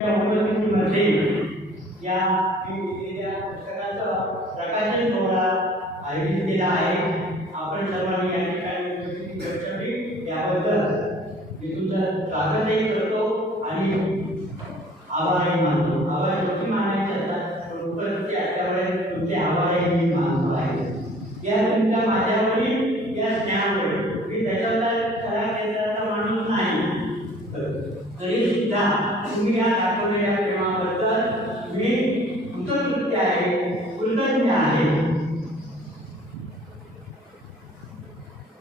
मध्ये या पुस्तकाचं प्रकाशन सोहळा आयोजित केला आहे। आपण सर्वांनी या ठिकाणी उपस्थित दर्शवली त्याबद्दल मी तुमचं स्वागतही करतो आणि आभारही मानतो। आभार किती मानायचे असतात पण उपस्थिती असल्यामुळे तुमचे आभारही मी मानतो आहे। या तुमच्या माझ्यावरील या स्नेहामुळे मी त्याच्यातला कला केंद्राचा माणूस नाही तरी सुद्धा तुम्ही या दाखवलेल्या प्रेमाबद्दल मी कृतज्ञ आहे, कृतज्ञ आहे।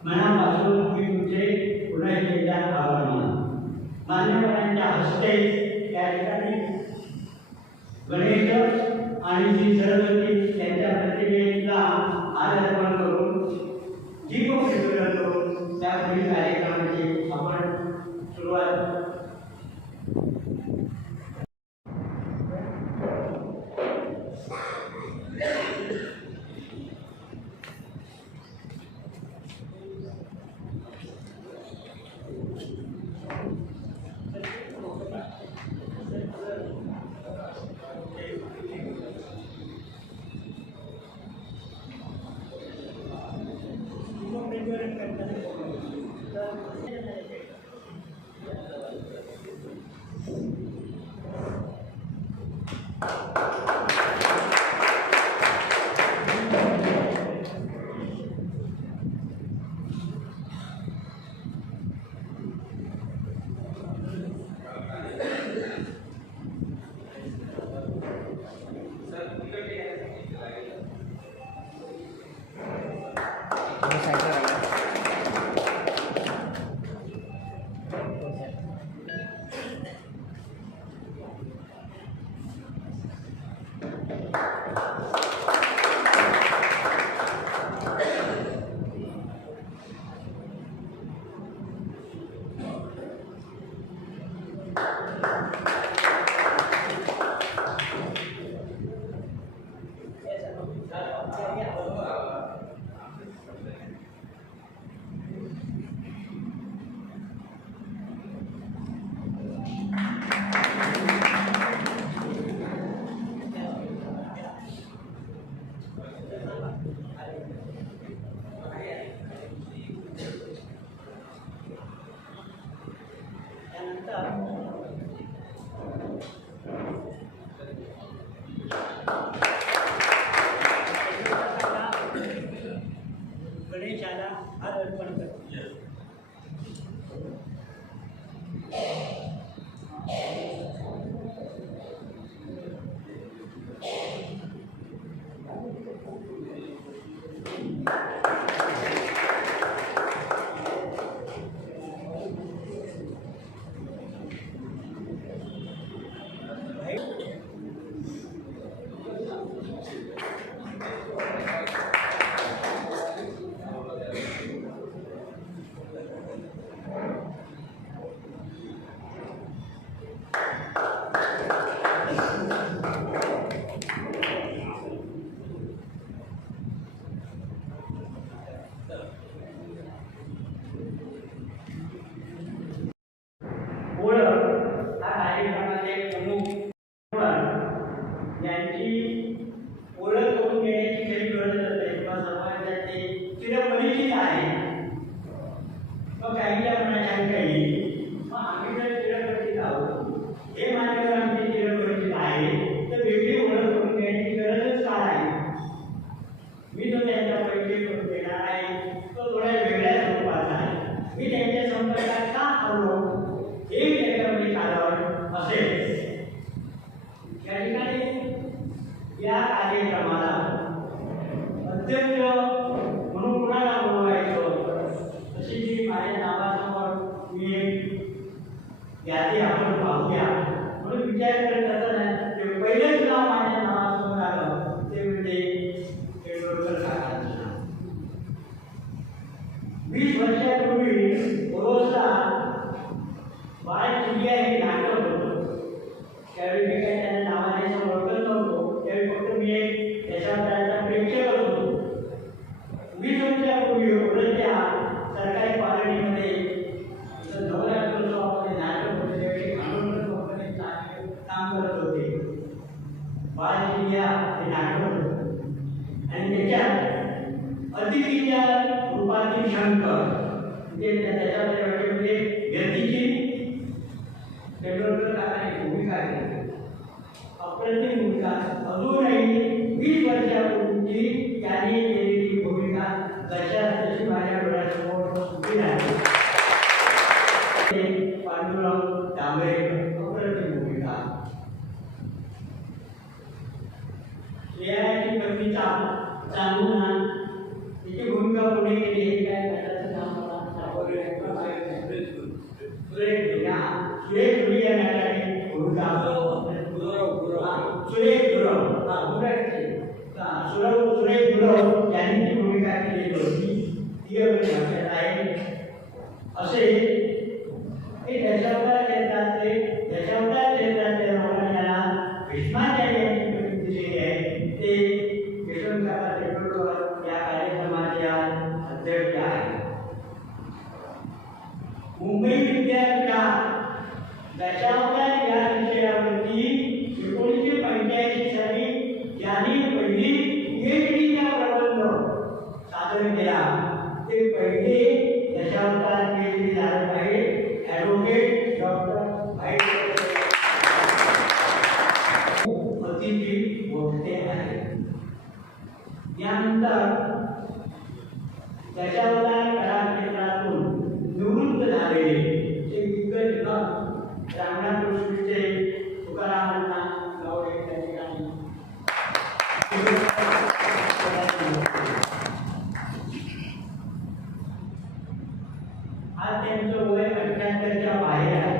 मनापासून मी तुमचे पुन्हा एकदा आभार मानतो। मान्यवरांच्या हस्ते या ठिकाणी गणेश आणि श्री सरस्वती यांच्या प्रतिमेला हार अर्पण करून दीप प्रज्वलन करून त्या पुढील कार्यक्रमाची आपण सुरुवात गणेशाला हार अर्पण करतो। यांची ओळख करून घेण्याची काही गरज नसते किंवा समाजाची चिरपरिचित आहे। मग काहीच्या मनात शंका येईल मग आम्ही जर चिरपरिचित आहोत हे मान्यवर आमचे चिरपरिचित आहे तर वेगळी ओळख करून घेण्याची गरजच काय आहे। मी जो त्यांचा परिचय करून देणार आहे तो थोड्या वेगळ्या स्वरूपाचा आहे। मी त्यांच्या संपर्कात का आलो हे त्याच्यामध्ये कारण असेल। या ठिकाणी या कार्यक्रमाला अध्यक्ष म्हणून कुणाला बोलवायचं अशी जी माझ्या नावासमोर मी यादी आपण पाहूया म्हणून विचार करत असताना ते पहिलेच नाव माझ्या नावासमोर आलं ते म्हणजे केळवडकर काकांचं नाव। 20 वर्षापूर्वी ओरोसला बाळ चिडिया हे नाटक होतं। त्यावेळी मी काही त्यांना नावाने ओळखत नव्हतो, त्यावेळी फक्त मी एक त्याच्या प्रेक्षक होतो। 20 वर्षापूर्वी ओरोसच्या सरकारी कॉलनीमध्ये 9 नाटक होते त्यावेळी भूमिका केली. अप्रतिम भूमिका. अजूनही 20 वर्षापूर्वीची त्यांनी केलेली भूमिका जशी माझ्या डोळ्यासमोर उभी राहिली. पांडुरंग डांबरे, अप्रतिम भूमिका. श्रेयाची पत्नी चांदूना तिची भूमिका पुढे केली. हे काय त्याचं नाव मला सापडलं सुरेश धुरी या नाटकाने भूमिका सुरेश गुरव यांनी ती भूमिका केलेली होती. ती लक्षात आहे. असे हे दशावतार क्षेत्रातले रोगांना भीष्माचार्य यांची पत्नी दिलेली आहे. ते यशवंतराव तेंडुलकर या कार्यक्रमाचे अध्यक्ष आहेत. मुंबई विद्यापीठात दशावतार या विषयावरती 1985 साली ज्यांनी पहिली PhDचा प्रबंध सादर केला ते पहिले दशावतार PhD धारक आहे ॲडव्होकेट डॉक्टर अतिथी बोलते आहे. यानंतर दशावतार कला क्षेत्रातून निवृत्त झालेले जे दिग्गज रामनाथ जोशीचे तुकाराम अण्णा गावडे त्या ठिकाणी आज त्यांचं वय 78च्या बाहेर आहे.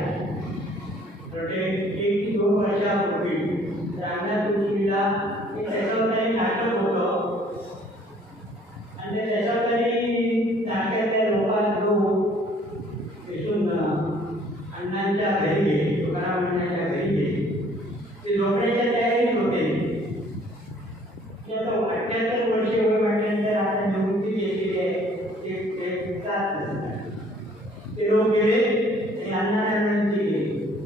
तर 1 ते 2 वर्षापूर्वी रामनाथ जोशीला एक दशावतारी नाटक होतं आणि त्या दशावतारी नाटकातल्या लोक येथून अण्णांच्या घरी गेले, तुकाराम अण्णांच्या घरी गेले. ते झोपण्याच्या तयारीत होते. ते आता 78 वर्षे वय म्हटल्यानंतर आता निवृत्ती घेतलेली आहे. ते लोक गेले आणि अण्णांना विनंती केली,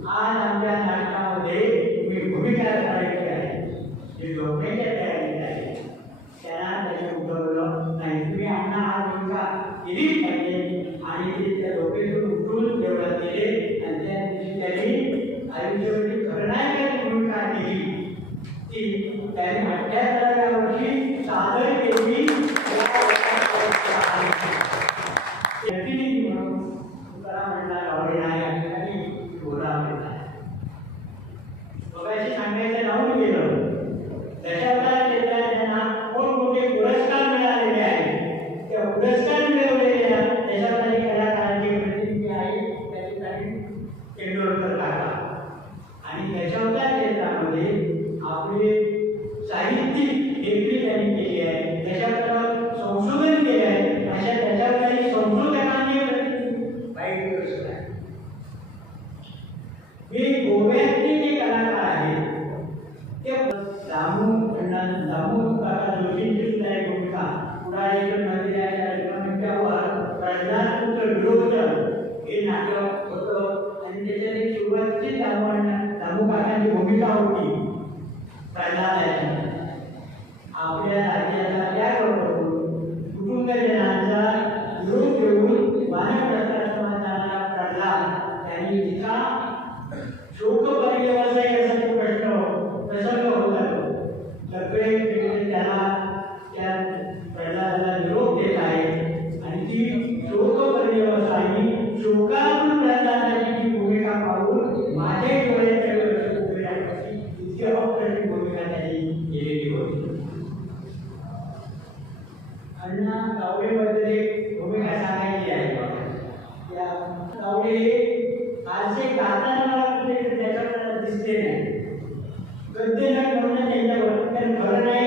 आज आमच्या नाटकामध्ये तुम्ही भूमिका करायची आहे. ते झोपण्याच्या तयारीत आहे. त्यांना त्याने उठवलं नाही, तुम्ही अण्णा आज भूमिका केलीच पाहिजे. आणि ते त्या झोपेतून उठून देवळात गेले आणि त्या दिवशी त्यांनी आयुष्यावरची खलनायकाची भूमिका केली. ती त्यांनी 78व्या वर्षी सादर केली. म्हणून तुकाराम अण्णा गावडे या ठिकाणी बोलावलेला आहे. बघायचे सांगायचं राहून गेलं. दशावतार क्षेत्रात त्यांना मोठमोठे पुरस्कार मिळालेले आहेत. त्या पुरस्कार मिळवलेल्या दशावतारी कलाकारांची प्रतिनिधी आहे त्या ठिकाणी तेंडुलकर काका. आणि दशावतार क्षेत्रामध्ये आपले साहित्यिक देखील त्यांनी केली आहे. दशावतारावर संशोधन केले आहे. अशा दशावतारी संशोधकांनी वाईट पुरस्कार आहे. हे गोव्यातले जे कलाकार आहेत ते दामू काका जोशींची सुद्धा एक भूमिका पुढारीकर नदीच्या कार्यक्रमाच्यावर प्रल्हादपुत्र विरोचन हे नाटक होतं आणि त्याच्यात एक सुरुवातीची दामू काकांची भूमिका होती प्रल्हादाची. आपल्या राज्याचा त्याग करून कुटुंबजनांचा विरोध घेऊन वानप्रस्थाश्रमात प्रल्हाद त्यांनी तिचा शोक पर्यवसायासाठी प्रसंग होता. सगळे त्याला त्या प्रल्हादाला निरोप देत आहे आणि ती शोक पर्यवसायी शोकातून प्रल्हादाची जी भूमिका पाहून माझे डोळ्याकडे उभे राहण्याची इतकी अप्रतिम भूमिका त्यांनी केलेली होती. अण्णा गावडेबद्दल भूमिका सांगायची आहे. त्या गावडे आजचे गाताना मला कुठे त्याच्याकडे दिसले नाही. गद्य नाही म्हणून त्यांच्यावर खरं नाही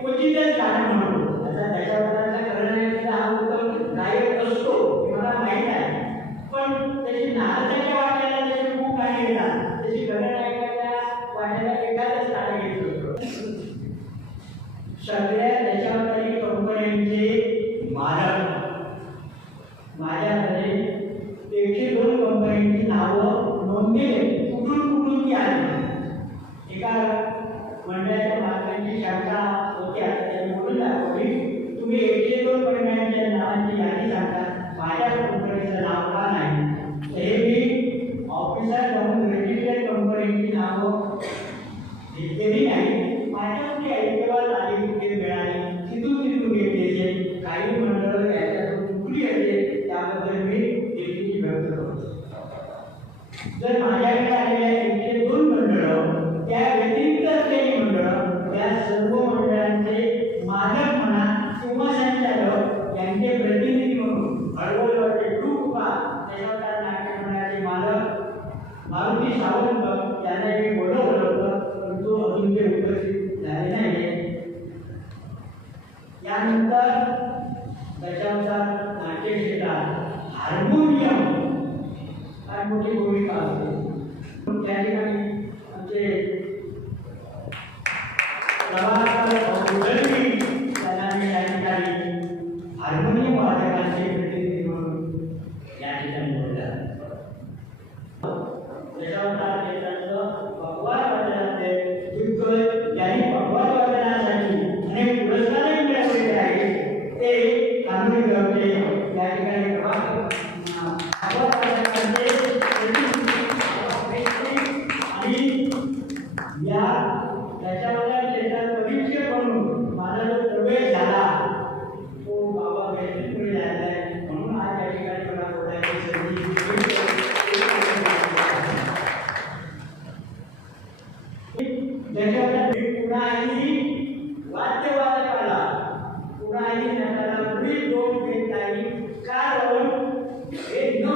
क्वचितच गाणं म्हणतो. आता दशावताराचा खरं नाही हा उत्तम गायक असतो मला माहीत आहे. पण त्याची नारदाच्या वाट्याला त्याची खूप गाणी येतात. त्याची खलनायकाच्या वाट्याला एखादंच गाणं घेतलं होतं. सगळ्या दशावतारी कंपन्यांचे मालक माझ्याकडे 102 कंपन्यांची नावं नोंदलेली कुठून ती आली. एका मंडळाच्या मालकांची शंका होती. आता त्यांनी बोलून दाखवली, तुम्ही 102 कंपन्यांच्या नावांची यादी सांगता, माझ्या कंपनीचं नाव का नाही. हे मी ऑफिसात जाऊन रजिस्टर्ड कंपनीची नावं मंडळांचे मालक म्हणा किंवा संचालक यांचे प्रतिनिधी म्हणून हळवळचे ग्रुपा दशावतार नाट्य मंडळाचे मालक मारुती सावंत यांना मी बोलवलं होतं, पण तो अजून ते उपस्थित झाले नाही. यानंतर दशावतार नाट्य क्षेत्रात हार्मोनियम फार मोठी भूमिका असते. त्या ठिकाणी आमचे त्यांना मी या ठिकाणी हार्मोनियम वादकांचे प्रतिनिधी म्हणून या ठिकाणी बोलतात. दशावतार क्षेत्रातलं पगवार वादनाचे दिग्गज यांनी पगवार वादनासाठी अनेक पुरस्कारही मिळवलेले आहेत. ते कानूनी गवते या ठिकाणी या त्याच्यावर क्षेत्रात परीक्षक म्हणून माझा जो प्रवेश झाला तो बाबा वेळेपुढे झाला आहे. म्हणून आज या ठिकाणी मला बोलायची संधी. त्याच्यावर पुन्हाही वाद्यवादकाला पुन्हाही नटाला पुढील दोन घेत नाही, कारण हे न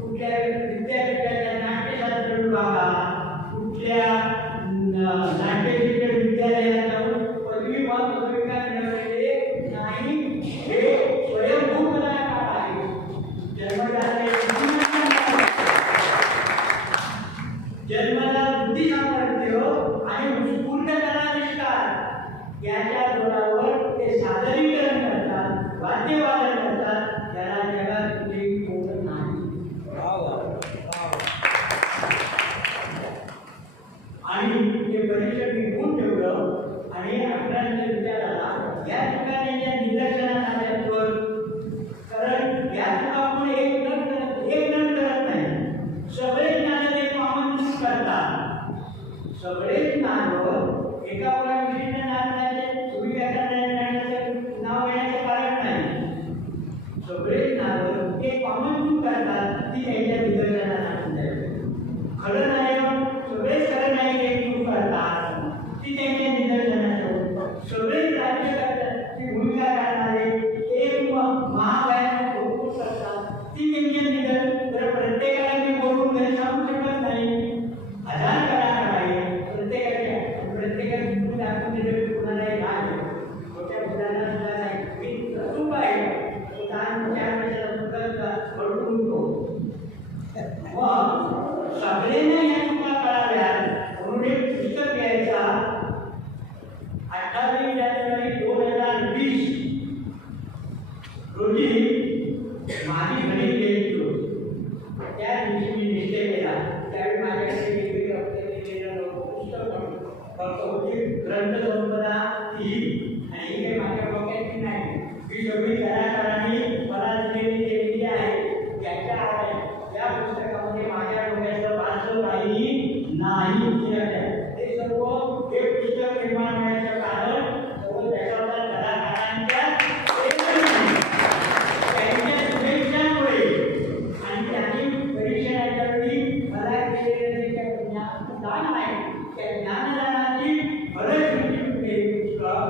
कुठल्या विद्यापीठाच्या नाट्यशास्त्र विभागात कुठल्या नाट्यचित्र विद्यालयात जाऊन पदवी वा पदविका मिळवलेले नाही. हे स्वयंभू कलाकार आहे. जन्माला बुद्धी सामर्थ्य आणि उत्स्फूर्त कलाविष्कार याच्या जोरावर ते सादरीकरण करतात, वाद्यवादन करतात. त्याला जगात कुठेही कोण नाही. आणि ते परीक्षक निघून ठेवलं आणि आपल्याला विचाराला या ठिकाणी निदर्शनात आल्यावर, कारण या ठिकाणी एक करत नाही, सगळे ज्ञान ते आमंत्रित करतात. सगळे ज्ञान एका विशिष्ट ज्ञानाचे तुम्ही व्याकरणाचं नाव घेण्याचं कारण नाही. सगळे ज्ञान एक आमंत्रित करतात, ती त्यांच्या निदर्शनात आणून द्यावी. खरं नाही सगळेच खरं नाही ते करतात, ती त्यांच्या निदर्शनात सगळेच राज्य करतात, ती भूमिका करणारे एक महाभयानक भरपूर करतात, ती त्यांच्या निदर्शन. प्रत्येकाला मी बोलून घरी सांगू शकत नाही. हजार कलाकार आहे, प्रत्येकाची दाखवून दिले कुणाला राज मोठ्या मुलांना सुद्धा नाही. मी चूक आहे लहान 4 वर्षाचा पडून उठतो. मग सगळ्यांना या चुका कळाल्या म्हणून एक पुस्तक घ्यायचा. 28 जानेवारी 2020 रोजी माझी गणित जयंती होती. त्या दिवशी मी निश्चय केला. त्यावेळी माझ्याकडे वेगवेगळ्या पुस्तक होती, ग्रंथ संपदा ही, आणि ही काही माझ्या डोक्याची नाही. ही सगळी कलाकारांनी मला दिलेली आहे. त्याच्या या पुस्तकामध्ये माझ्या डोक्याचं वाचलं काही नाही. हे सर्व हे पुस्तक निर्माण होण्याचं कारण सर्व त्याच्यावर कलाकारांच्या त्यांच्या शुभेच्छांमुळे आणि त्यांनी परीक्षणाच्या वेळी मला केलेलं ज्ञान आहे, त्या ज्ञानदानाची फलश्रुती पुस्तक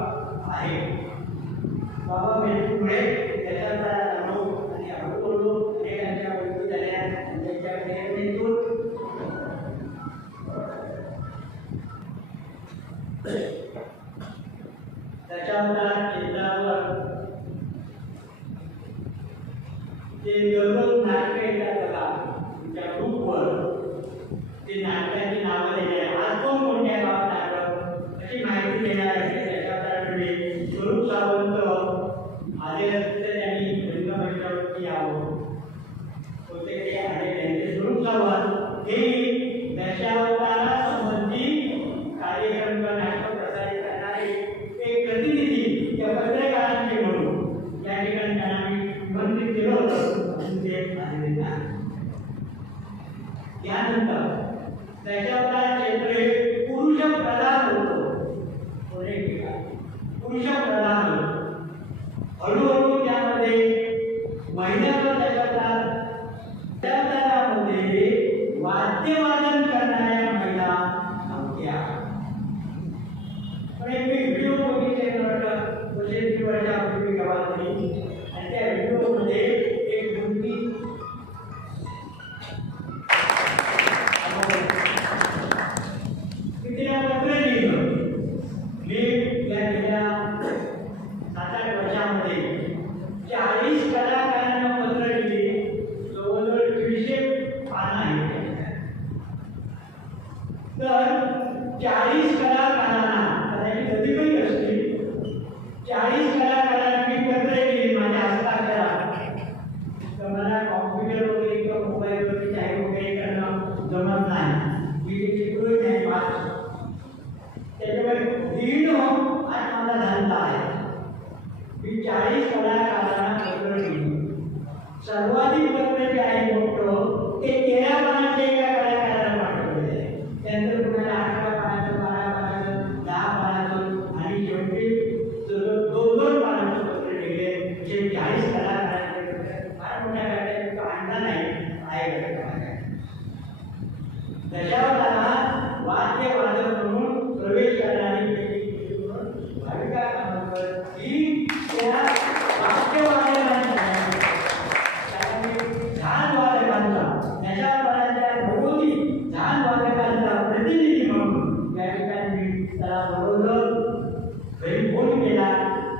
आहे. बाबा वेळेपुढे त्याचा अनुभव आणि हळूहळू अनेकांच्या वृत्ती झाल्या. त्यांच्या प्रेरणेतून दशावतार केंद्रावर ते दररोज नाटकं येतात बघा तुमच्या ग्रुपवर. ते नाटकाची नावं दिली आहे. आज कोण कोणत्या गावात नाटक अशी माहिती देणार आहे. दशावताराकडे स्वरूप सावंत आले असते, त्यांनी रंगमंचावरती यावं. होते ते आले त्यांचे स्वरूप सावंत हे दशावतारासंबंधी कार्यक्रम नाटक प्रसारित करणारे एक प्रतिनिधी त्या पत्रकारांचे म्हणून या ठिकाणी त्यांना मी निमंत्रित केलं होतं. ते आलेले नाही. यानंतर दशावतार क्षेत्र पुरुष प्रधान होतं. पुरुष प्रधान होतं. हळूहळू त्यामध्ये महिलांवर दशावतारामध्ये वाद्यवादन करणाऱ्या महिला नव्हत्या. पण एक व्हिडिओ 40 कलाकारांना कदाचित अधिकही असतील 40 कलाकारांनी पत्र केली माझ्या हस्ताक्षरात तर मला कॉम्प्युटर वगैरे किंवा मोबाईलवरती टाईप वगैरे करणं जमत नाही मी ते शिकलोच नाही पाच त्याच्यामुळे दीड आज माझा धंदा आहे मी 40 कलाकारांना पत्र केली सर्वाधिक पत्र जे आहे मोठं ते 13 पानाचे एका कलाकाराला पाठवलेलं आहे त्यानंतर कुणाला 11 पानाचं 12 पानाचं 10 पानाचं आणि शेवटी दोन पानाचं पत्र लिहिले जे 40 कलाकारांचे फार मोठ्या गाड्या आणला नाही आहे त्याच्यावर आला वाद्य वादक म्हणून प्रवेश करणारी भाविका कामकर ही त्या वाद्यवादकांच्या झाल वादकांचा त्याच्या भोवती झाल वादकांचा प्रतिनिधी म्हणून या ठिकाणी त्याला बोलवलं घरी फोन केला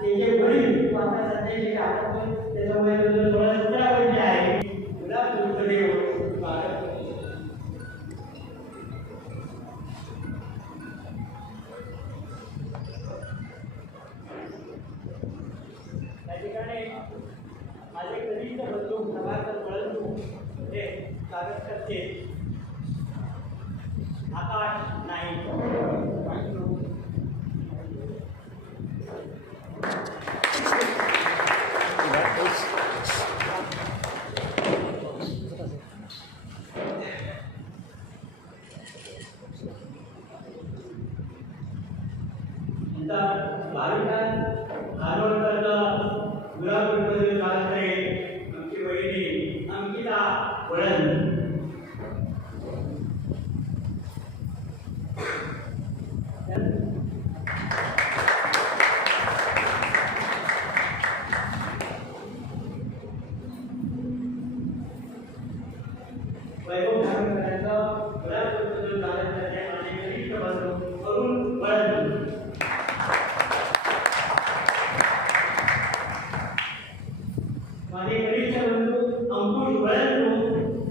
त्याचे वडील आता सध्याचे आपण त्याच्यामुळे 16-17 वर्ष आहे तुला दुर्दैव माझे कधीच बंधू प्रभाकर वळंदू हे स्वागत करते आकाश नाईक भाविका खानोलकरचा गुलाबगडमध्ये चालत आहे आमची वहिनी अंकिता वळंद वैभव ठाकरेंचा गुलाबगडमध्ये चालत आहे आणि कनिष्ठ बंधू अरुण वळंद माझे कनिष्ठ बंधू अंकुश वळंदू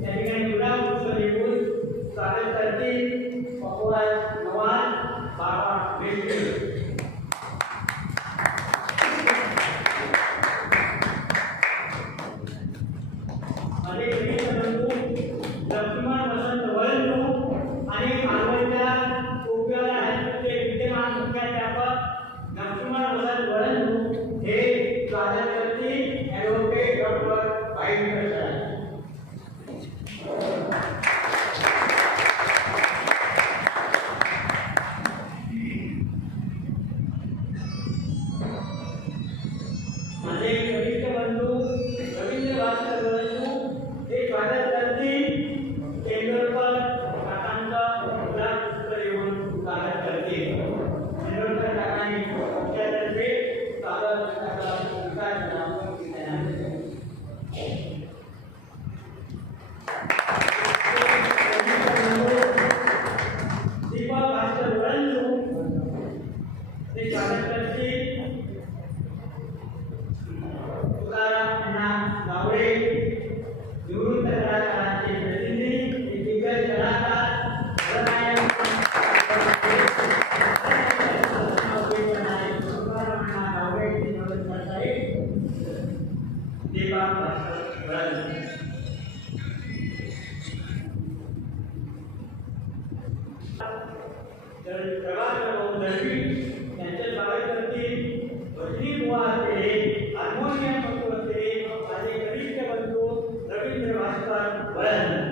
या ठिकाणी गुलाबपुष्प देऊन स्वागत करतील पकवाज नवाज बाबा बेस्टे माझे कनिष्ठ बंधू लक्ष्मण वसंत वळंदू आणि मालवणच्या कोप्याला हायस्कूलचे विद्यमान मुख्याध्यापक लक्ष्मण वसंत वळंदू हे स्वागत करतील ॲडव्होकेट डॉक्टर पाहिजे माझे कनिष्ठ बंधू रवींद्र भास्कर वळंदू हे स्वागत करतील तेंडुलकर काकांचा गुलाबपुष्प देऊन स्वागत करतील तेंडुलकर काकांनी पक्षातर्फे स्वागत दीपक भास्कर वळंदू ते स्वागत करतील तुकाराम अण्णा गावडे निवृत्त कलाकारांचे प्रतिनिधी दिग्गज कलाकार दीपक भास्कर वळंदू प्रभाकर दळवी यांचे स्वागत करतील भजनी बुवा असते हार्मोनियम बंधू असते माझे कनिष्ठ बंधू रवींद्र भास्कर वळंद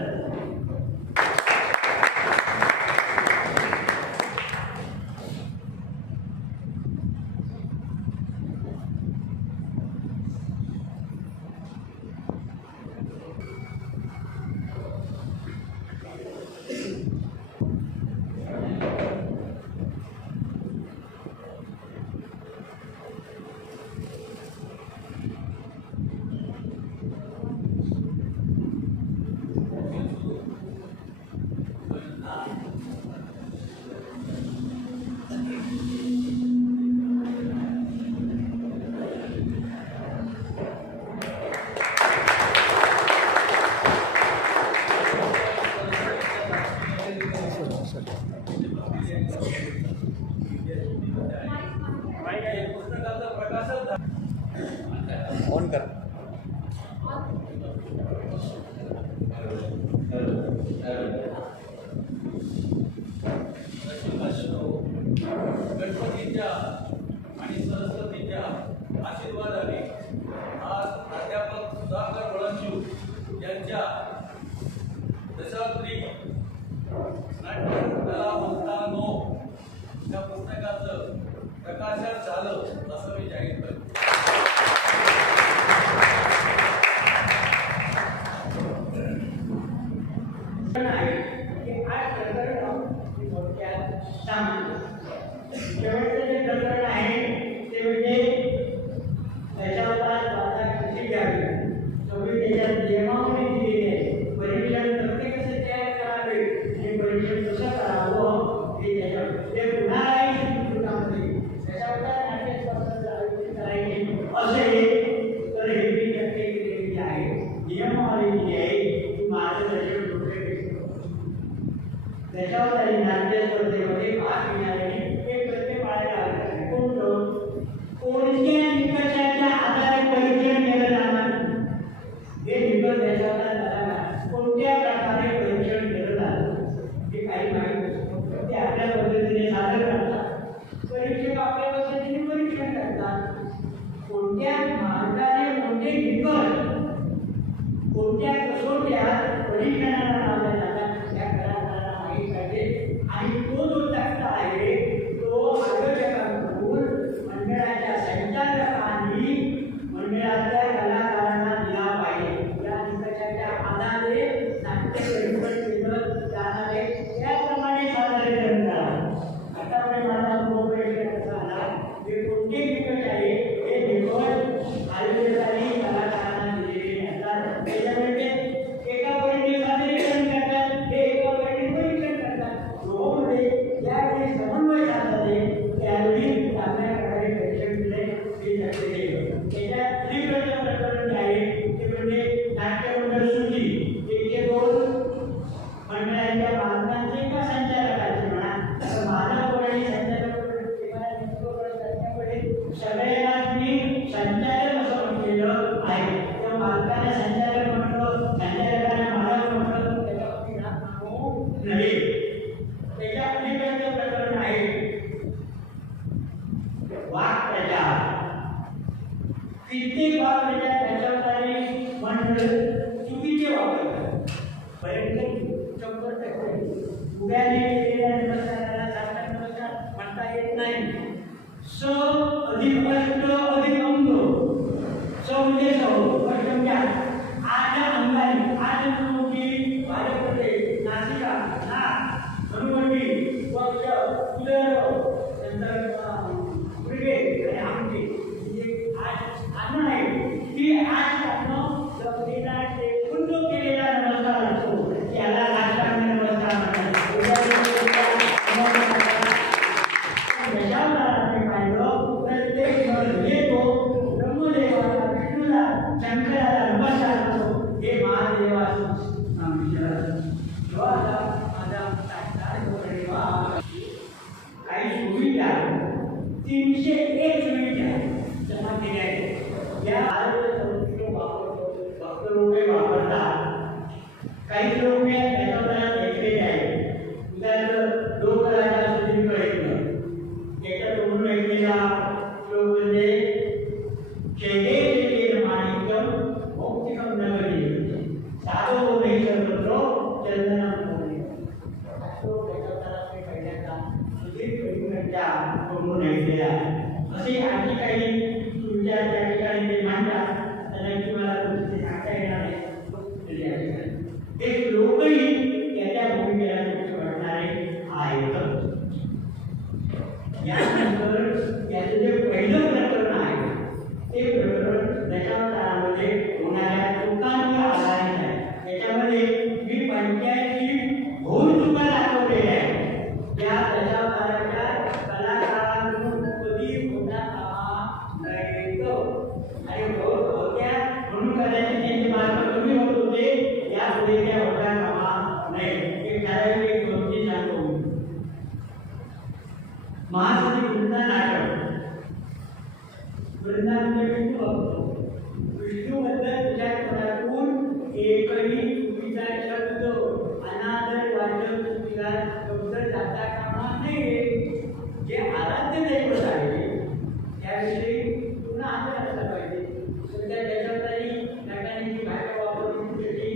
ऑन करा. गणपतीच्या आणि सरस्वतीच्या आशीर्वादाने आज प्राध्यापक सुधाकर वळंजू यांच्या दशावतारी नाट्यकला म्हणतानो या पुस्तकाचं प्रकाशन झालं असं मी जाहीर करतो. शेवटचं जे प्रकरण आहे ते म्हणजे दशावतार वाचा कशी घ्यावी, सगळी त्याच्यात नियमावली दिलेली आहे. परीक्षण नक्की कसं तयार करावे आणि परीक्षण कसं करावं हे त्याच्यात ते पुन्हा आहे पुस्तकामध्ये. दशावतार नाट्यस्पर्धा आयोजित करायची असेल तर हे मी नक्की केलेली आहे, नियमावली दिली आहे की मार्गदर्शन कुठे भेटतो. दशावतारी नाट्य स्पर्धेमध्ये भाग घेणाऱ्यांनी कोणत्या निकषाच्या आधारे परीक्षण केलं जाणार हे निकष देशाला कोणत्या प्रकारे परीक्षण केलं जातं हे काही माहिती नसतं. ते आपल्या पद्धतीने सादर करतात, परीक्षक आपल्या पद्धतीने परीक्षण करतात. कोणत्या मार्गाने कोणते निकष कोणत्या कसोट्या परीक्षणाला लावल्या जातात त्या कलाकारांना माहीत पाहिजे. आणि तो जो तक्ता आहे तो आयोजकांकडून मंडळाच्या संचालकांनी मंडळातल्या कलाकारांना दिला पाहिजे. या निकषाच्या आधारे नाट्य केलं जाणार आहे, त्याप्रमाणे सादरीकरण करावं. आतापर्यंत माझा प्रश्न कसा आला हे कोणते निकष आहे हे निकष आयोजकांनी कलाकारांना दिलेले असतात. त्याच्यामुळे एका परीक्षेत सादरीकरण करतात, हे एका परीक्षेत परीक्षण करतात. दोघांमध्ये ज्यावेळी समन्वय साधले त्यावेळी चांगल्या प्रकारे परीक्षण दिले हे लक्षात येईल. त्याच्या त्रिप्रश्न प्रकरण आहे ते म्हणजे नाट्यमंडळ सूची 1 ते 2 मंडळांच्या मालकांचे का संचालकांचे म्हणा, तर मालक संचालक सगळ्यांना मी संचालक असं म्हटलेलं आहे. त्या मालकाने संचालक म्हटलं, संचालकाने मालक म्हटलं, त्याच्यावरती नाव नव्हे. त्याच्या अलीकडचं प्रकरण आहे वाक्प्रचार. कित्येक वाक्प्रचार दशावतारी मंडळ चुकीचे वापरतात. पर्यंत 100% उभ्याने केलेल्या नमस्काराला साष्टांग नमस्कार म्हणता येत नाही. स अधिक अष्ट अधिक अंग, स म्हणजे सौ, अष्ट म्हणजे 8 अंगाने 8 अंगांची भाजपमध्ये नासिका, नाक, हनुवटी, वक्ष, उदर, नंतर गुडघे आणि आमटी म्हणजे 8 अन्न आहे. ती 8 अन्न जपलेला टेकून जो केलेला नमस्कार असतो त्याला साष्टांग नमस्कार म्हणतात. शंकराला नमस्कार करतो हे महादेवाचं काही सुविधा 301 सुविधा जमा केल्या आहेत. या भक्त लोक वापरतात. काही लोक त्याच्यावर घेतलेले आहेत. उदाहरण लोकराजा सुधीर प्रयत्न त्याच्यातून ऐकलेला श्लोक म्हणजे साधो नाही सर्वत्र चंदनं करून ऐकलेला असे आणखी काही तुमच्या त्या ठिकाणी ते मांडतात. त्यांना तुम्हाला तुमचे सांगता येणार नाही. एक लोकही त्याच्या भूमिकेला वाटणारे आहेत. यानंतर याचं जे पहिलं प्रकरण आहे ते प्रकरण दशावतारामध्ये होणाऱ्या चुकांवर आधारित आहे. त्याच्यामध्ये मी पंचायतची भूल चुका दाखवलेल्या आहेत. त्या दशावताराच्या कलाकारांकडून कधी होता कामा नयेत आणि होत्या म्हणून कदाचित त्यांचे मार्ग कमी होत होते, यापुढे त्या होता कामा नये. एक ठराविक एक गोष्टी सांगतो. महासती वृंदा नाटक वृंदांचे बिंदू बघतो हेतूबद्दल तुझ्या तोंडातून एकही चुकीचा शब्द अनादर वाचक तुला शब्द जाता कामा नये. जे आराध्य दैवत आहे त्याविषयी पुन्हा आदर असला पाहिजे. सध्या त्याच्यातही नटांची भाषा वापरून त्याची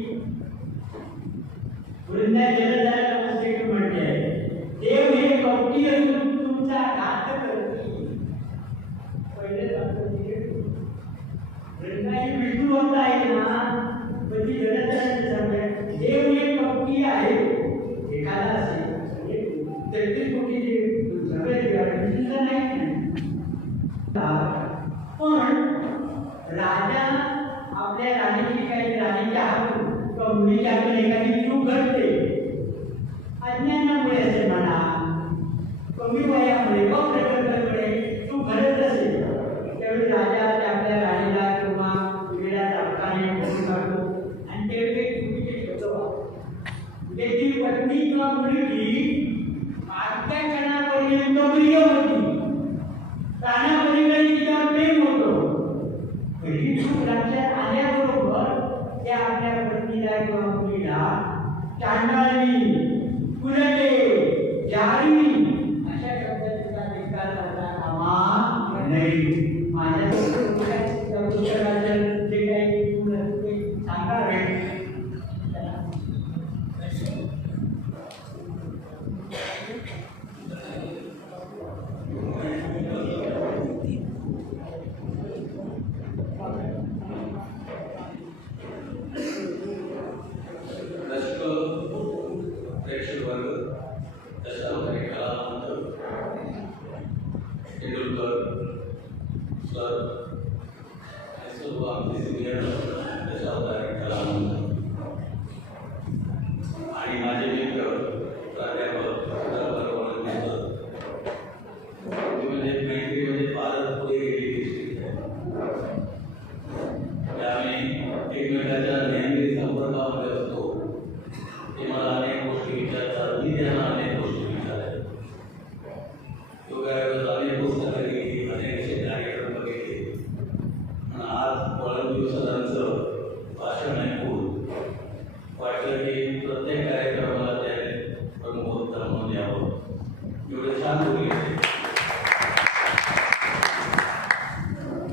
वृंदा जलधारा पुस्तक म्हणते आहे, देव हे कपटी असून तुमचा घात करतील. पहिले वृंदा ही विष्णू भक्त आहे ना, पण ती जलधारा सांगते देव हे कपटी आहे. एखादा असेल 33 कोटी सगळे विष्णूचा नाही. पण राजा आपल्या राणीची काही राणीच्या हातून किंवा मुलीच्या हातून एखादी चूक घडते, अज्ञानामुळे असेल म्हणा, कमी वयामुळे व प्रकल्पामुळे चूक घडत असेल, त्यावेळी राजा आपल्या राणीला किंवा मुलीला धक्काने फोडून काढतो आणि ते चुकीचे शब्द वापरतो. त्याची पत्नी किंवा मुलगी मागच्या क्षणापर्यंत प्रिय होती, प्राणापलीकडे तिच्यावर प्रेम होतं. पहिली चूक लक्षात आल्याबरोबर त्या आपल्या पत्नीला किंवा मुलीला चांडाळी, कुलटे, जाळी अशा शब्दाचा विकार करता कामा नये. माझ्या पुस्तकाचं जे काही सांगावे आणि माझे मित्र प्राध्यापक म्हणजे मैत्री म्हणजे फारच पुढे गेलेली त्यामुळे एकमेकाच्या नेहमी संपर्कामध्ये असतो. ते मला अनेक गोष्टी विचारतात, मी त्यांना अनेक गोष्टी विचारतात. योगायोगात अनेक पुस्तकं लिहिली, अनेक असे कार्यक्रम बघितले. पण आज वळंबी सरांचं भाषण ऐकून वाटलं की प्रत्येक कार्यक्रमाला त्याने प्रमुख उत्तर म्हणून यावं. एवढे छान बोलले.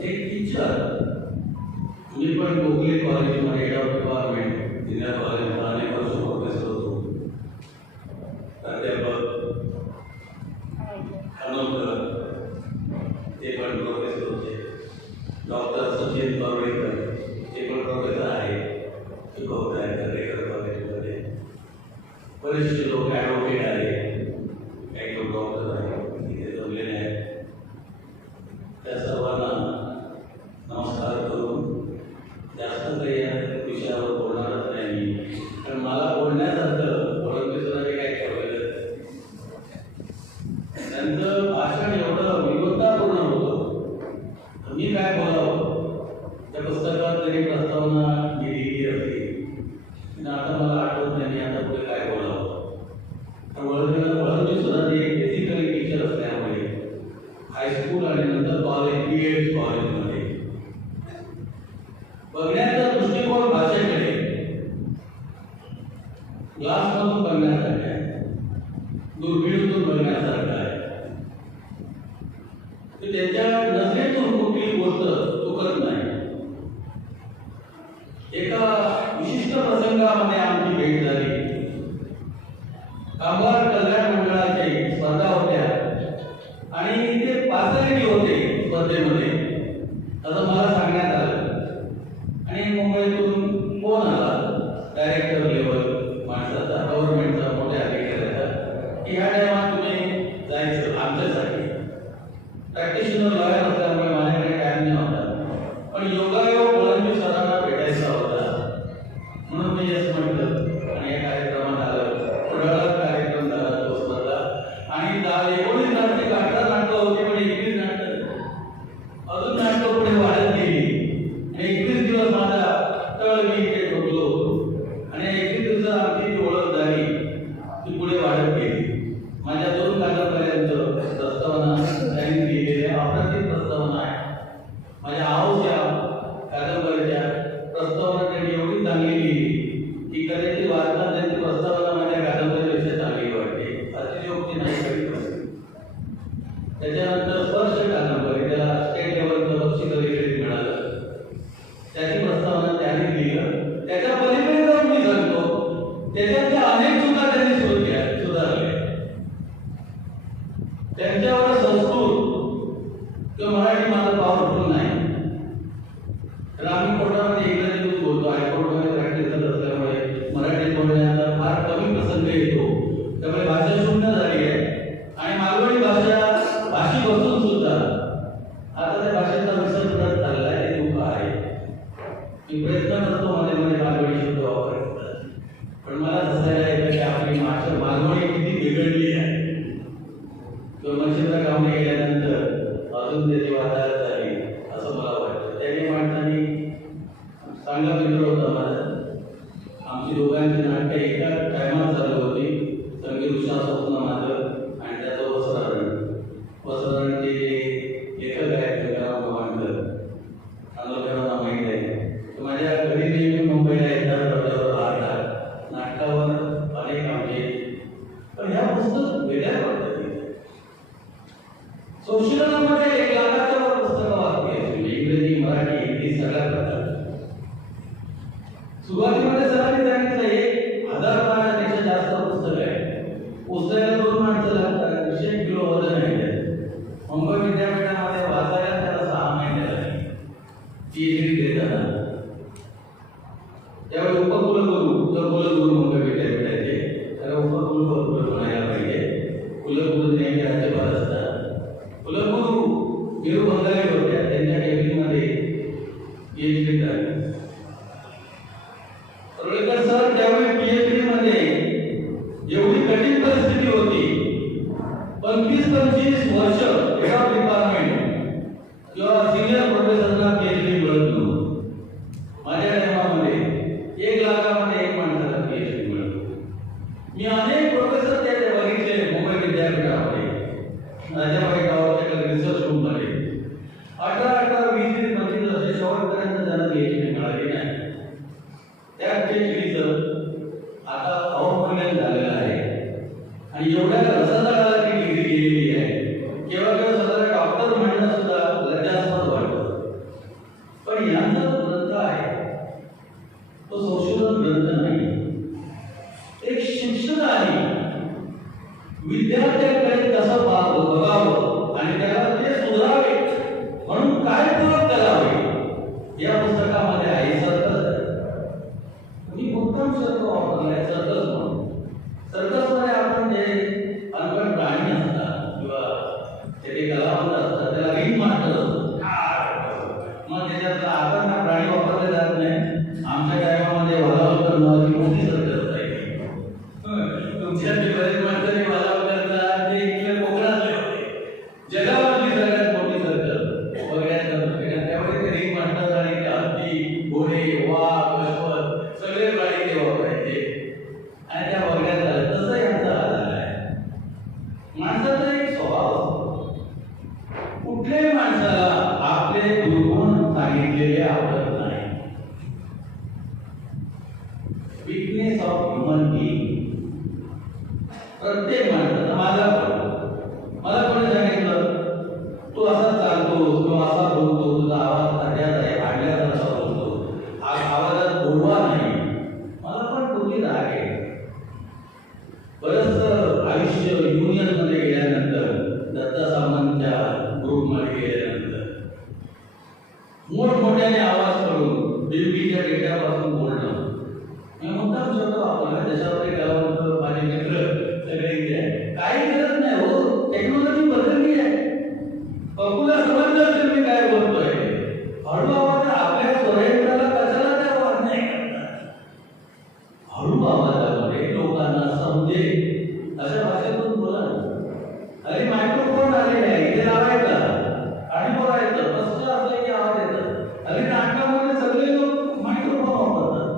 एक टीचर, मी पण गोखले कॉलेजमध्ये हेड ऑफ डिपार्टमेंट जिल्हा कॉलेजला अनेक वर्ष प्रोफेसर होतो. प्राध्यापक खानोलकर ते पण प्रोफेसर होते. डॉक्टर सचिन बर्वेकर ते पण प्रोफेसर आहे, शिकवत आहे कर्वेकर कॉलेजमध्ये. बरेचसे लोक ॲडव्होकेट आहे, काही लोक डॉक्टर आहे, तिथे जमलेले आहेत. त्या सर्वांना नमस्कार करून जास्त काही या विषयावर बोलणारच नाही मी, कारण मला बोलण्यासारखं वळंबीसरांनी काही ठरवलेलं. त्यांचं भाषण एवढं विरोधापूर्ण होतं, मी काय बोलावं. त्या पुस्तकात जरी प्रस्तावना मी लिहिली होती, आता मला आठवत नाही मी आता पुढे काय बोलावं. वळंबीसरांनी बेसिकली टीचर असल्यामुळे हायस्कूल आणि नंतर कॉलेज, BEd कॉलेजमध्ये बघण्याचा दृष्टिकोन भाषेकडे ग्लासमधून बघण्यासारखा आहे, दुर्बिणीतून बघण्यासारखा आहे. त्यांच्या नजरेतून कुठली गोष्ट चुकत नाही. एका विशिष्ट प्रसंगामध्ये आमची भेट झाली. कामगार कल्याण मंडळाची स्पर्धा होत्या आणि ते पासरेडी होते स्पर्धेमध्ये असं मला सांगण्यात आलं. आणि मुंबईतून फोन आला डायरेक्टर लेवल माणसाचा, गव्हर्नमेंटचा, मोठ्या अधिकाऱ्याचा, की ह्या टायमात तुम्ही जायचं आमच्यासाठी. प्रॅक्टिशनर लॉयर असल्यामुळे माझ्याकडे टाइम नाही होता, पण योगायोग वळंबी सरांना भेटायचा होता म्हणून मी यस म्हटलं आणि या कार्यक्रमात आलं. पुढाला कार्यक्रम झाला तो स्पर्धा आणि 19 नाटक 18 नाटकं होती, पण 21 नाटक अजून नाटकं पुढे वाढत गेली. आणि 21 दिवस माझा तळ मी इथे झोपलो आणि 21 दिवसात आमची जी ओळख झाली ती पुढे वाढत गेली. माझ्या 2 कादंबऱ्यांचं प्रस्तावना त्यांनी लिहिलेल्या अप्रतिम प्रस्तावना आहे. माझ्या हाऊस या कादंबरीच्या त्याच्यानंतर स्पर्श कादंबरी, त्याला स्टेट लेवलचं बक्षीस वगैरे मिळालं. त्याची प्रस्तावना त्याने दिलं. त्याच्या पलीकडे जाऊन मी सांगतो, त्याच्यातले अनेक चुका त्यांनी सुधारले. त्यांच्यावर संस्कृत किंवा मराठी माझं पॉवरफुल नाही, तर आम्ही कोर्टामध्ये इंग्रजीतून बोलतो. हायकोर्टमध्ये प्रॅक्टिस करत असल्यामुळे मराठी बोलण्याचा फार कमी प्रसंग येतो. त्यामुळे भाषा शून्य झाली आहे. आणि मालवणी भाषी बसून सुद्धा आता त्या भाषेचा विसर पडत चालला आहे. हे दुःख आहे. मी प्रयत्न करतो मध्ये मध्ये मालवणी शब्द वापरायचा, पण मला दिसायला येतं की आपली मालवणी किती बिघडली आहे. किंवा मच्छिंद्र गावने गेल्यानंतर अजून त्याची वाटायला झाली असं मला वाटतं. त्याने माणसाने चांगला मित्र होता माझा. आमची दोघांची नाटकं एका टायमात चालू होती. संगीत उषा स्वप्न माझं आणि त्याचं वस्त्रहरण ते लेखक आहेत तुकाराम गव्हाणकर, चांगलं माहीत आहे. माझ्या घरी नेहमी मुंबईला येतात, डोक्यावर राहतात. नाटकावर अनेक आमचे, पण ह्या पुस्तक वेगळ्या पद्धतीने संशोधनामध्ये 1 लाखाच्या वर पुस्तकं वाचली, इंग्रजी, मराठी, हिंदी सगळ्या प्रकारची. सुरुवातीमध्ये सरांनी सांगितलं 1000 पानापेक्षा जास्त पुस्तक आहे. पुस्तकाला 2 माणसं लागतात, 100 किलो वजन आहे. मुंबई विद्यापीठामध्ये वाचायला त्याला 6 महिने लागले. PhD देताना त्यावेळी कुलगुरू मुंबई विद्यापीठाचे, त्याला उपकुलगुरू म्हणायला पाहिजे. कुलगुरू नेहमी राज्यपाल असतात. कुलगुरू वीरू बंगाली होत्या, त्यांच्या केबिनमध्ये PhD झाली. रोळेकर सर त्यावेळी PhD मध्ये एवढी कठीण परिस्थिती होती. 25-25 वर्ष हेड ऑफ डिपार्टमेंट किंवा सिनियर प्रोफेसरना PhD मिळत नव्हतं. माझ्या टायमामध्ये 1 लाखामध्ये 1 माणसाला PhD मिळत. मी अनेक प्रोफेसर त्याचे बघितले मुंबई विद्यापीठामध्ये, राजाबाई गावाच्या रिसर्च रूममध्ये. 18, 20, 25 वर्ष शेवटपर्यंत त्यांना PhD मिळाली नाही. त्या PhDचं आता अवमूल्यन झालेलं आहे. आणि एवढ्या रसातळाला ती डिग्री गेलेली आहे, केवळ स्वतःला डॉक्टर म्हणणं सुद्धा लज्जास्पद वाटतं. पण यांचा ग्रंथ आहे तो संशोधन ग्रंथ नाही, एक शिक्षकाने विद्यार्थ्यांकडे कसं बघावं आणि त्याला ते सुधारावे म्हणून काय प्रयोग करावे या पुस्तकामध्ये आहे. मी उत्तम शब्द वापरलाय, सर्कस म्हणून. सर्कसमध्ये आपण जे अनगट प्राणी असतात किंवा ते कलावंत असतात, त्याला रिंग मास्टर असतात. मग त्याच्यात आपण हा प्राणी वापरले जात नाही. आमच्या टायमामध्ये वालावकर नावाची मोठी सर्कस असायची. तुमच्या बरेच माणसांनी वालावकरचा ते इथले कोकणातले होते. जगामधली सगळ्यात मोठी सर्कस बघण्याचं. त्यामुळे ते रिंग मास्टर आणि ते हत्ती, घोडे, वाघ, अश्वत सगळे प्राणी ते वापरायचे आणि त्या बघण्यात आलं. तसं यांचा आलेला आहे. माणसाचा एक स्वभाव असतो, कुठल्याही माणसाला आपले दुर्गुण सांगितलेले आवडत नाही. वीकनेस ऑफ ह्युमन बीइंग प्रत्येक माणसाचा. मला कोणी सांगितलं तू असा चालतो किंवा असा बोलतो, तुझा आवाज ताज्यात आहे, भांडल्यासारखा बोलतो, आवाजात गोडवा नाही. मला पण पूर्वी राग आहे. बरंच आयुष्य युनियनमध्ये गेल्यानंतर, दत्ता सामंतच्या ग्रुपमध्ये गेल्यानंतर मोठमोठ्याने आवाज करून बिलबीच्या डेटापासून बोलणं. मी मुद्दाम शब्द वापरला. देशावरील कलावंत, माझे मित्र सगळे इथे आहे. काही गरज नाही हो, टेक्नॉलॉजी बदलली आहे. पॉप्युलर समजलं असेल मी काय बोलतोय. हळू आवाजात आपल्या स्वयंत्राला कशाला त्या आवाज नाही करतात. हळू आवाजामध्ये लोकांना समजेल अशा भाषेतून बोला. अरे मायक्रोफोन आलेले आहे, इथे लावायचा आणि बोलायचं. मस्त असलं की आवाज येतात. अरे नाटकामध्ये सगळे लोक मायक्रोफोन वापरतात.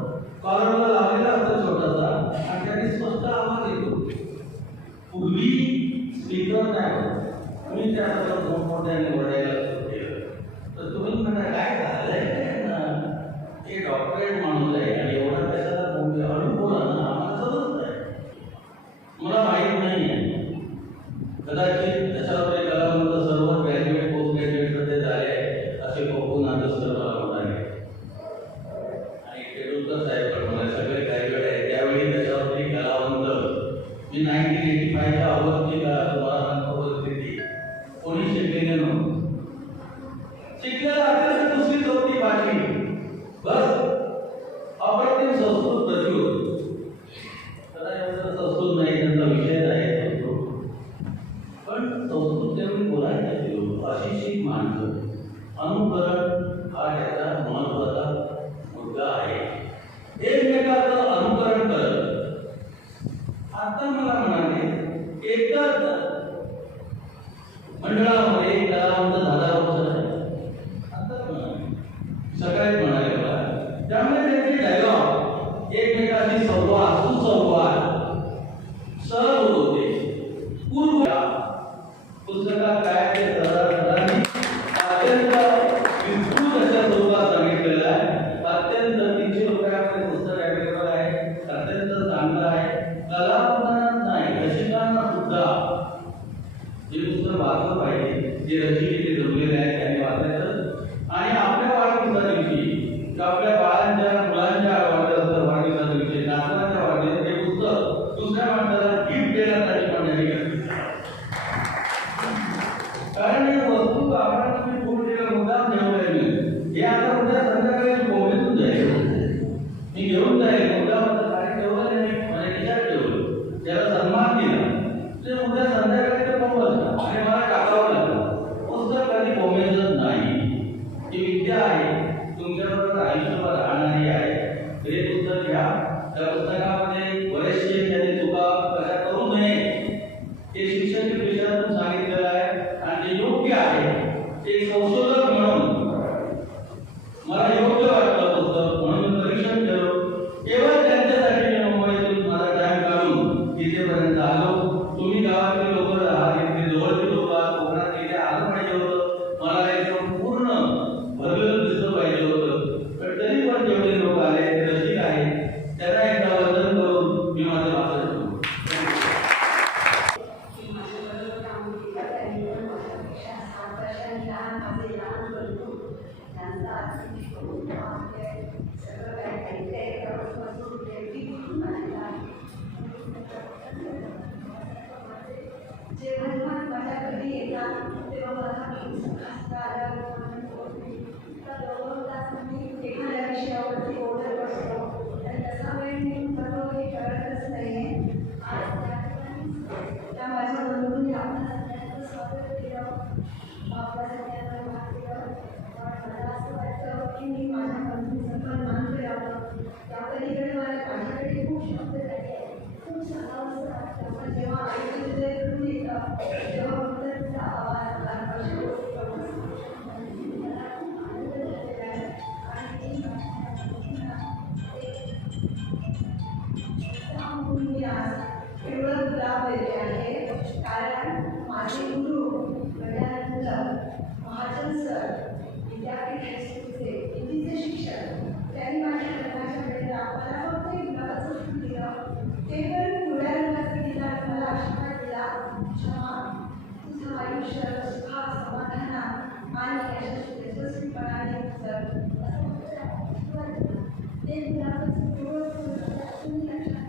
कॉलरला लावलेला असतो छोटासा आणि त्याने स्पष्ट आवाज येतो. पूर्वी स्पीकर नाही होत. तुम्ही त्याला मोठमोठ्याने ओरडायला सुरू केलं तर तुम्ही म्हणा काय झालंय ना, हे डॉक्टरेट माणूस आहे आणि एवढा कशाला बोलतोय, हळू बोला ना, आम्हाला समजत नाही. मला माहीत नाही आहे कदाचित दशावतारी कलावंत सर्व ग्रॅज्युएट पोस्ट ग्रॅज्युएट मध्ये झाले असे कोकण नांदस्कर मला म्हणाले. आणि तेंडुलकर साहेब पण म्हणाले सगळे ग्रॅज्युएट आहेत. त्यावेळी दशावतारी कलावंत मी 1985च्या ऑगस्टची तुम्हाला परिस्थिती कोणी शिकलेले नव्हते. शिकलेला अत्यंत दुसरी चौथी पाचवी बस अप्रतिम संस्कृत प्रति होती. संस्कृत नाही त्यांचा विषय आहे पण संस्कृत त्यांनी बोलायचं शिकलो. अशिक्षित माणसं अनुकरण हा त्याचा महत्वाचा मुद्दा आहे. एकमेकाचं अनुकरण करत आता मला म्हणाले एकच मंडळामध्ये कलावंत झाला होता आता सगळ्यात म्हणाले मला. त्यामुळे त्यांचे डायलॉग एकमेकाशी संवाद सुसंवाद सहज होत होते. पूर्व पुस्तकात काय ते सरांनी अत्यंत विस्तृत अशा स्वरूपात सांगितलेलं आहे. अत्यंत 300 रुपयामध्ये पुस्तक अवेलेबल आहे. अत्यंत चांगलं आहे. कलावंतांना नाही रसिकांना सुद्धा हे पुस्तक वाचलं पाहिजे. जे रसिक ते जमलेले आहेत त्यांनी वाचायचं. आणि आपल्या वाढदिवसा दिवशी आपल्या बाळांच्या मुलांच्या वाढदिवसा दिवशी नातवांच्या वाढदिवसा हे पुस्तक दुसऱ्या माणसाला गिफ्ट देण्यासाठी मंडळी करते. कारण हे वस्तू आपण तुम्ही फोन केला मुद्दाम ठेवलेलं नाही. हे आता उद्या संध्याकाळी कोंबडीतून जाईल. मी घेऊन जाईल मुद्दाम गाडी ठेवलं नाही माझ्या खिशात ठेवलं त्याला सन्मान दिला ते उद्या संध्याकाळी ते कोंबलं आणि मला टाकावं लागलं. पुस्तक कधी कोंबेचंच नाही. ही विद्या आहे तुमच्याबरोबर आयुष्यभर राहणारी आहे. हे पुस्तक घ्या. त्या पुस्तकामध्ये बरेचसे त्यांनी चुका कशा करू नये हे शिक्षण विषयातून सांगितलेलं आहे आणि ते योग्य आहे. एक संशोधक म्हणून मला योग्य वाटलं पुस्तक म्हणून परीक्षण केलं. केवळ त्यांच्यासाठी मी मुंबईतून माझा टाइम काढून इथेपर्यंत आलो. तुम्ही गावातले लोक आहात इथे जवळचे लोक आहात कोकणात इथे आलं पाहिजे होतं. मला एकदम पूर्ण भरलेलं दिसलं पाहिजे होतं. पण तरी पण जेवढे लोक आले ते रसिक आहेत त्यांना एकदा वंदन करून मी माझं भाषण करतो. एखाद्या विषयावरती बोलत असतो आणि तसा वेळ निघून जातो हे कळतच नाहीये. आज त्या माझ्या बंधूंनी आपल्या सगळ्यांचं स्वागत केलं. आपल्या सगळ्यांना भाग दिलं. मला असं वाटतं की मी माझ्या बंधूंचं पण मान करावं. त्या पलीकडे माझ्याकडे खूप शब्द झाले खूप सांगावंसं वाटतं. पण जेव्हा आईचं हृदय भरून येतं तेव्हा फक्त तिचा आवाज एवढं गुलाब दिले आहे. कारण माझे गुरु गजानंद महाजन सर विद्यापीठ हायस्कूलचे हिंदीचे शिक्षक त्यांनी माझ्या लग्नाच्या वेळेला मला फक्त एक गुलाबाचं फूल दिलं. ते पण पिवळ्या रंगाचं दिलं आणि मला आशीर्वाद दिला क्षमा तुझं आयुष्य सुखात समाधानात आणि यशस्वीपणाने सर ते गुलाबाचं पिवळं फूल तुम्ही लक्षात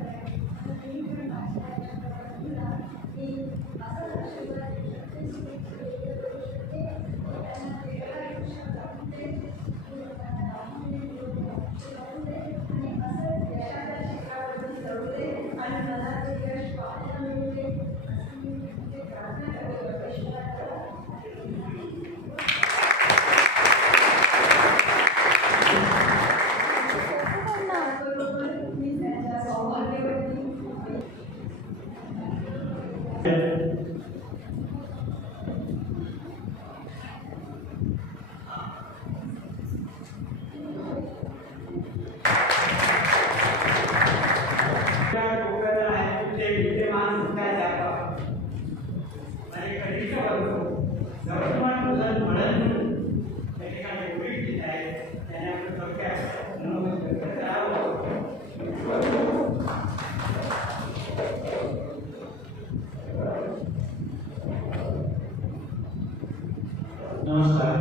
नमस्कार.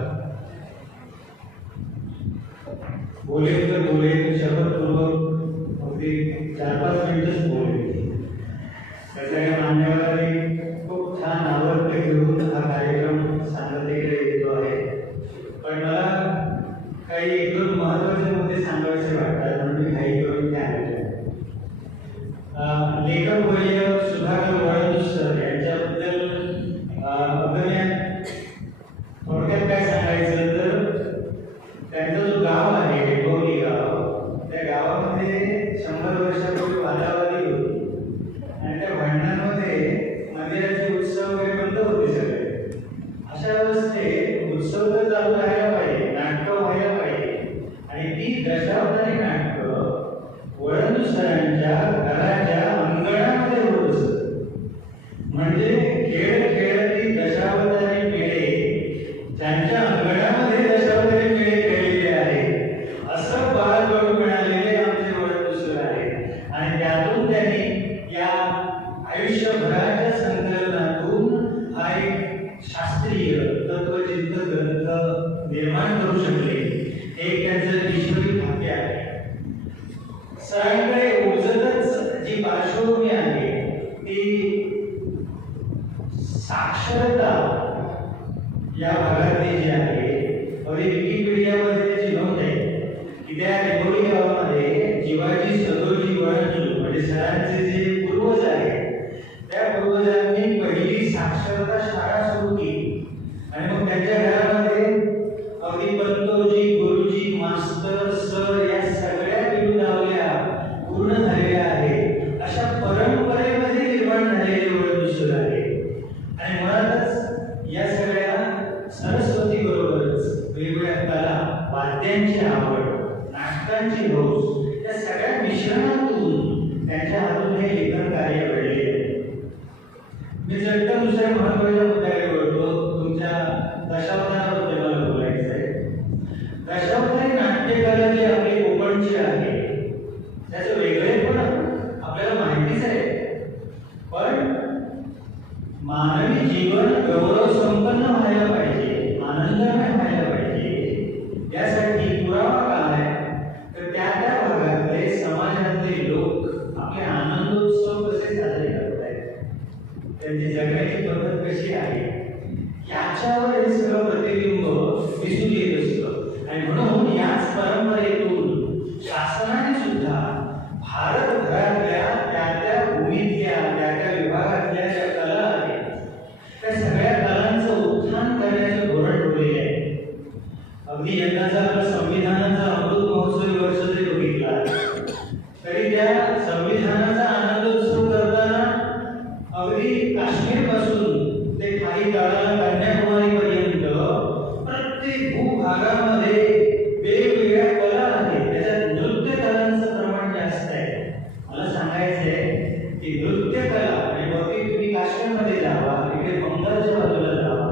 बोले तर बोले शपथपूर्वक अगदी 4-5 मिनिटच बोलले. सगळ्या मान्यवरांनी खूप छान आवड घेऊन हा कार्यक्रम सांगतेकडे येतो आहे. पण मला काही एक दोन महत्त्वाचे मुद्दे सांगायचे वाटतात म्हणून मी घाई करून ते आलेले आहे. लेखक वर्य सुधाकर वळवंत सर यांच्याबद्दल थोडक्यात काय सांगायचं तर त्यांचं जो गाव आहे डेपोली गाव, त्या गावामध्ये 100 वर्षापूर्वी वादावादी होती आणि त्या भांडणांमध्ये मंदिराचे उत्सव वगैरे बंद होते सगळे. अशा अवस्थेत उत्सव तर चालू राहायला पाहिजे, नाटकं व्हायला पाहिजे आणि ती दशावतारी नाटकं वळवंत सरांच्या घराच्या अंगणामध्ये होत असत. म्हणजे खेळ खेळती दशावतारी मेळे त्यांच्या अंगणामध्ये दशावतारी मेळे खेळलेले आहे असं बाळकडून मिळालेले आमचे वळवंत सर आहे. आणि त्यातून त्यांनी या आयुष्यभराच्या संकलनातून हा एक शास्त्रीय तत्वचिंतन ग्रंथ निर्माण करू शकले. हे त्यांचं ईश्वरी भाग्य आहे. सरांकडे उजतच जी पार्श्वभूमी आहे ती साक्षरता या भागातली जी आहे. अगदी विकिपीडियामध्ये त्याची नोंद आहे की त्या डेपोली गावामध्ये जीवाजी सदोजी वळंजू म्हणजे सरांचे जे पूर्वज आहेत त्या पूर्वजांनी पहिली साक्षरता शाळा सुरू केली. आणि मग त्यांच्या घरामध्ये अगदी पंतोजी, गुरुजी, मास्तर, सर या सगळ्या विरुद्धावल्या पूर्ण झालेल्या आहेत. अशा परंपरेमध्ये निर्माण झालेले वळवंत सर आहे. आणि मुळातच या सगळ्या सरस्वती बरोबरच वेगवेगळ्या कला, वाद्यांची आवड, नाटकांची हौस या सगळ्या मिश्रणातून त्यांच्या हातून हे लेखन कार्य घडले. मी चटकन दुसऱ्या महत्वाच्या मुद्द्याकडे वळतो. तुमच्या दशावताराबद्दल मला बोलायचं आहे. दशावतारी नाट्यकला जी आपली कोकणची आहे त्याचं वेगळेपण आपल्याला माहितीच आहे. पण मानवी जीवन गौरव संपन्न व्हायला पाहिजे, आनंदमय व्हायला पाहिजे, यासाठी पुरावा काय तर त्या त्या भागातले समाजातले लोक आपले आनंदोत्सव कसे साजरे करत आहेत, त्यांची जगण्याची पद्धत कशी आहे याच्यावर हे सगळं प्रतिबिंब दिसून येत असतं. आणि म्हणून याच परंपरेतून शासनाने सुद्धा भारतभरातल्या त्या त्या भूमीतल्या त्या त्या विभागातल्या ज्या कला आहेत त्या सगळ्या कलांचं उत्थान करण्याचं धोरण ठेवलेलं आहे. अगदी यंदाचा आपला संविधानाचा अमृत महोत्सवी वर्ष जरी बघितला तरी त्या संविधानाचा आनंदोत्सव करताना अगदी काश्मीर पासून ते काही काळाला कन्याकुमारी पर्यंत प्रत्येक भूभागामध्ये वेगवेगळ्या कला आहेत. त्याच्यात नृत्य कलांचं प्रमाण जास्त आहे. मला सांगायचंय की नृत्य कला आणि वरती तुम्ही काश्मीरमध्ये जावा, इकडे बंगालच्या बाजूला जावा,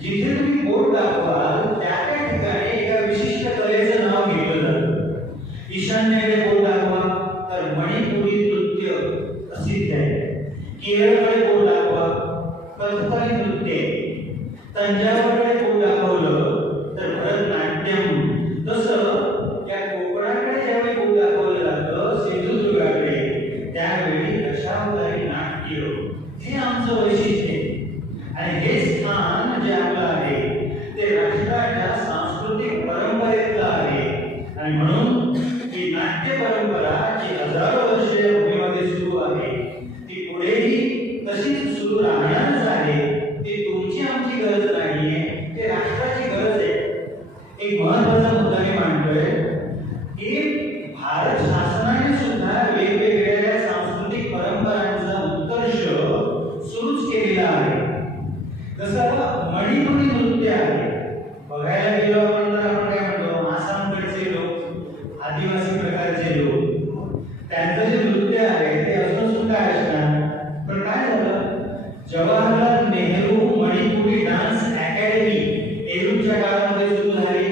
जिथे तुम्ही बोट दाखवाल त्या त्या ठिकाणी एका विशिष्ट कलेचं नाव घेतलं जातं. ईशान्येकडे बोट दाखवा तर मणिपुरी नृत्य प्रसिद्ध आहे. केरळकडे बोट दाखवा कथकली नृत्य, तंजावरकडे बोट दाखवलं तर भरतनाट्यम. तसं त्या कोकणाकडे ज्यावेळी बोट दाखवलं जातं सिंधुदुर्गाकडे त्यावेळी दशावतारी नाट्य हे आमचं वैशिष्ट्य आहे. आणि हे स्थान जे आपलं आहे ते राष्ट्राच्या सांस्कृतिक परंपरेतलं आहे. आणि म्हणून ही नाट्य परंपरा जी हजारो वर्षे या भूमीमध्ये सुरू आहे ती पुढेही तशीच सुरू राहणारच आहे. ती तुमची आमची गरज नाहीये, ते राष्ट्राची गरज आहे. एक महत्वाचा मुद्दा मी मांडतोय की भारत शासनाने सुद्धा वेगवेगळ्या सांस्कृतिक परंपरांचा उत्कर्ष सुरूच केलेला आहे. जसं मणिपुरी नृत्य आहे. बघायला गेलो आपण तर आपण काय म्हणतो आसामकडचे लोक, आदिवासी प्रकारचे लोक, त्यांचं जे नृत्य आहे ते असून सुद्धा असणार. पण काय झालं, जवाहरलाल नेहरू मणिपुरी डान्स अकॅडमी नेहरूंच्या काळामध्ये सुरू झाली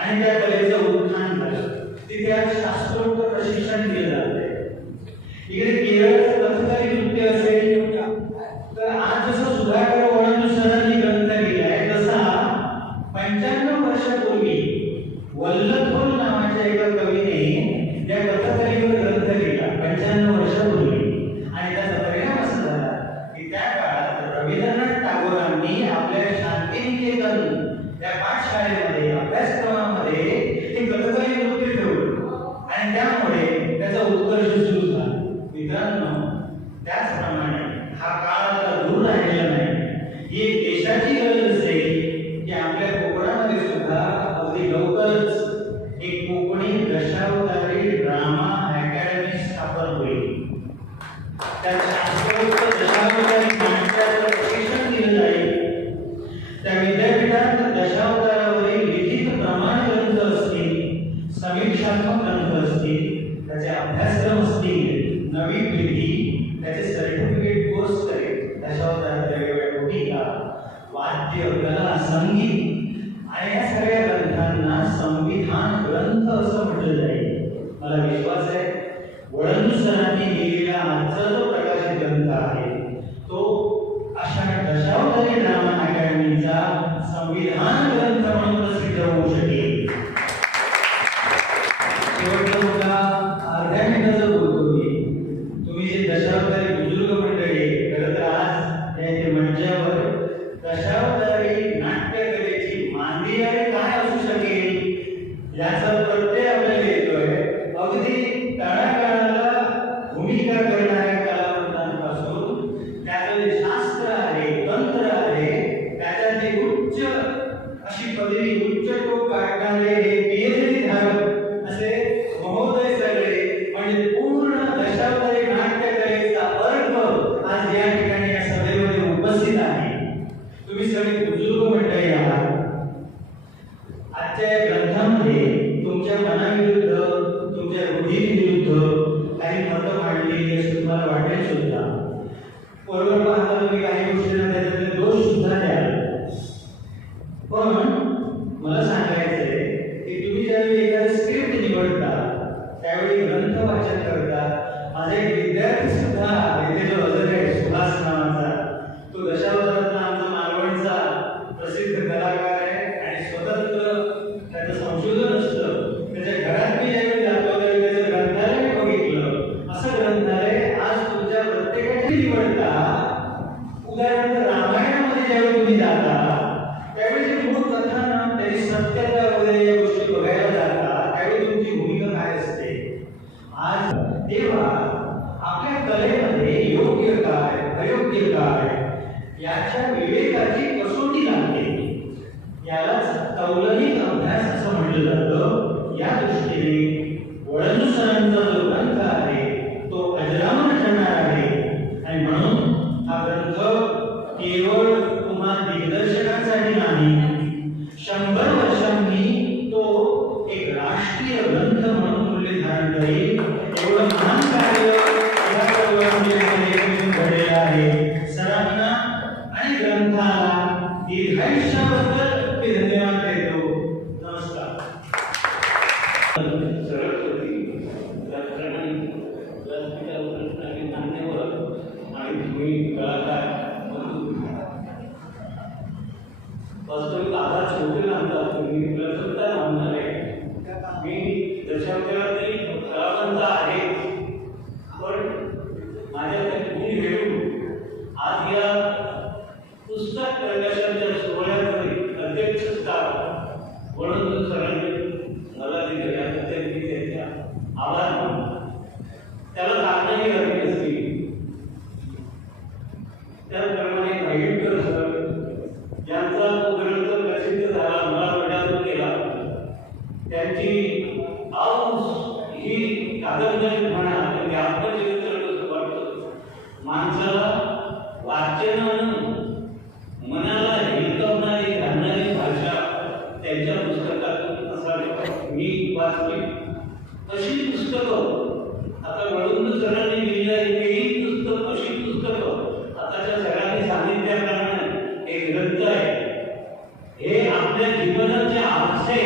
आणि त्या कलेचं उत्थान झालं. तिथे आज शास्त्रोक्त प्रशिक्षण दिलं जातंय. इकडे केरळचं कथकली नृत्य असेल तर आज जसं सुधाकर वळवंत सरांनी वाद्य, कला, संगीत आणि या सगळ्या ग्रंथांना संविधान ग्रंथ असं म्हटलं जाईल. मला विश्वास आहे वळंदू सरांनी लिहिलेला आजचा जो प्रकाशित ग्रंथ आहे तो अशा दशावतारी ड्रामा अकॅडमीचा संविधान ग्रंथ म्हणून प्रसिद्ध होऊ शकेल. शेवटचा मुद्दा अर्ध्या मिनिटाचा बोलतो मी. तुम्ही जे दशावतारी बुजुर्ग मंडळी खरं तर आज या मंचावर दशावतारी नाट्यकलेची मांदियाळी काय असू शकेल याचा प्रत्यय आपल्याला येतोय. अगदी तळागाळाला भूमिका करणाऱ्या कलावंतांपासून त्याचं जे शास्त्र आहे, तंत्र आहे, त्याच्यात जे उच्च अशी पदवी, उच्च टोक गाठणारे हे PhD धारक असे महोदय सगळे म्हणजे पूर्ण दशावतारी नाट्यकलेचा वर्ग आज या ठिकाणी या सभेमध्ये उपस्थित आहे. तुम्ही सगळे बुजुर्ग मंडळी आहात. आजच्या या ग्रंथामध्ये तुमच्या मनाविरुद्ध, तुमच्या रूढींविरुद्ध काही मतं मांडलेली अशी तुम्हाला वाटेल सुद्धा. बरोबर पाहता तुम्ही काही गोष्टींना त्याच्यातले दोष सुद्धा द्याल. पण मला सांगायचंय की तुम्ही ज्यावेळी एखादं स्क्रिप्ट निवडता त्यावेळी ग्रंथ वाचन करता. माझा एक विद्यार्थी सुद्धा इथे जो हजर आहे सुहास नावाचा, तो दशावतारातला आमचा मालवणचा प्रसिद्ध कलाकार आहे आणि स्वतंत्र त्याचं संशोधन असतं. त्याच्या घरात मी ज्यावेळी जातो त्यावेळी त्याचं ग्रंथालय बघितलं. असं ग्रंथालय आज तुमच्या प्रत्येकाची निवडता. उदाहरणार्थ रामायणामध्ये ज्यावेळी तुम्ही जाता त्यावेळी जे मूळ कथानक त्याची सत्यता वगैरे या गोष्टी बघायला जाता त्यावेळी तुमची भूमिका काय असते. आज तेव्हा आपल्या कलेमध्ये योग्य काय, अयोग्य काय याच्या विवेकाची कसोटी लागते. यालाच तौलनिक अभ्यास असं म्हटलं जातं. या दृष्टीने वळंदू सरांचा जो ग्रंथ आहे तो अजरामर ठरणार आहे आणि म्हणून हा ग्रंथ केवळ तुम्हा दिग्दर्शकांसाठी नाही, 100 वर्षांनी तो एक राष्ट्रीय ग्रंथ म्हणून मूल्य धारण करेल. एवढं महान कार्य या चळवळीमध्ये घडलेलं आहे. सरांना आणि ग्रंथाला दीर्घायुष्याबद्दल मी धन्यवाद देतो. नमस्कार. वास्तविक आधार छोटे लागतात. तुम्ही प्रसन्नता मानणार आहे. मी दशावतारातली कलावंत आहे, पण माझ्याकडे गुण घेऊन आज या पुस्तक प्रकाशनाच्या सोहळ्यामध्ये अध्यक्षस्थान वळंदू सरांनी मला दिलं. याबद्दल मी त्यांचा आभार मानतो. त्याला सांगण्याची गरज नसली. त्याचप्रमाणे भाईंकर सर यांचा तो ग्रंथ प्रसिद्ध झाला, मला प्रजासत्ताक केला. त्यांची आऊस ही कादंबरी म्हणा म्हणजे आत्मचरित्र कसं वाटतं. माणसाला वाचनानं मनाला हेलकवणारी घालणारी भाषा त्यांच्या पुस्तकातून असावी. मी वाचली अशी पुस्तकं आता वळंदू सरांनी लिहिलेली काही पुस्तक, अशी पुस्तकं आताच्या सरांनी सांगितल्याप्रमाणे एक ग्रंथ आहे. हे आपल्या जीवनाचे आरसे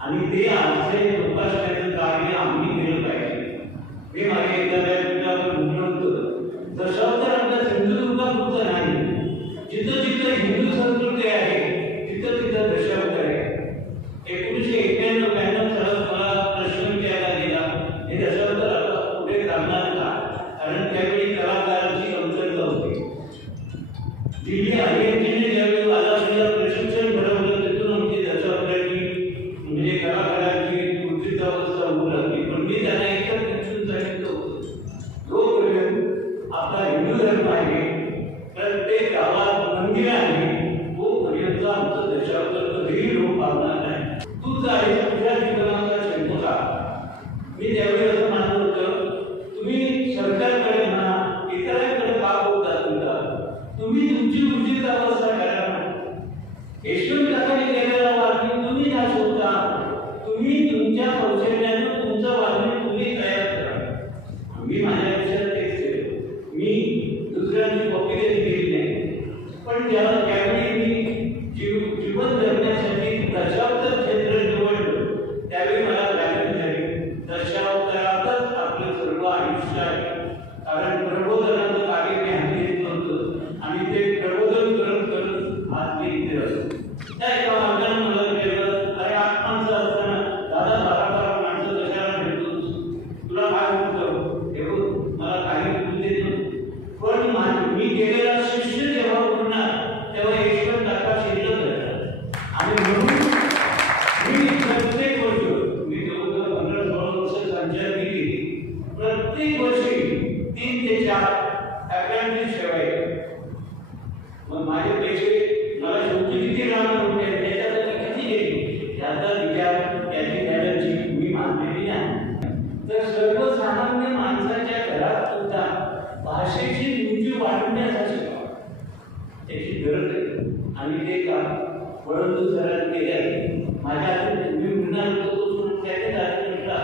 आणि ते आरसे प्रकाशनाचं कार्य आम्ही केलं पाहिजे. हे मागे एकदा म्हटलं होतं दशावतार आपल्या सिंधुदुर्गापुरतं नाही, जिथं जिथं हिंदू संस्कृती आहे तिथं तिथं दशावतार आहे. 1991-92 सालात मला प्रश्न विचारला गेला हे दशावतार आता पुढे चालणार का, कारण त्यावेळी कलाकारांची कमतरता होती. दिल्ली IITने ज्यावेळी बालाजीला प्रशिक्षण घडवलं तिथून आमची दशावताराची म्हणजे कलाकारांची कृतीवस्था होऊ लागली. पण मी त्यांना एकच शिक्षण सांगितलं होतं, जोपर्यंत आपला हिंदू धर्म आहे, प्रत्येक गावात मंदिर आहे, तोपर्यंत आमचं दशावतार कधीही लोप पावणार नाही. तूच आहे तुझ्या जीवनाचा शंकुता. मी त्यावेळी असं मानत होतं, तुम्ही सरकारकडे म्हणा इतरांकडे का बोलता तुमचा, तुम्ही तुमची उचित अवस्था करा. यशवंतांनी केलेला वागणी तुम्ही ना शोधता, तुम्ही तुमच्या कौशल्यानं तुमचं वागणी तुम्ही तयार करा. मी माझ्या विषयात तेच केलं. मी दुसऱ्यांची कॉपी केली नाही, पण ज्याला किती राहणार होते त्याच्यासाठी किती गेली याचा विचार याची मॅडमची मी मानलेली नाही. तर सर्वसामान्य माणसाच्या घरात सुद्धा भाषेची उंची वाढवण्यासाठी त्याची गरज आहे आणि ते काम वळंदू सरांनी केले आहे. माझ्या तुम्ही म्हणाल तो सोडून त्याने दाखवला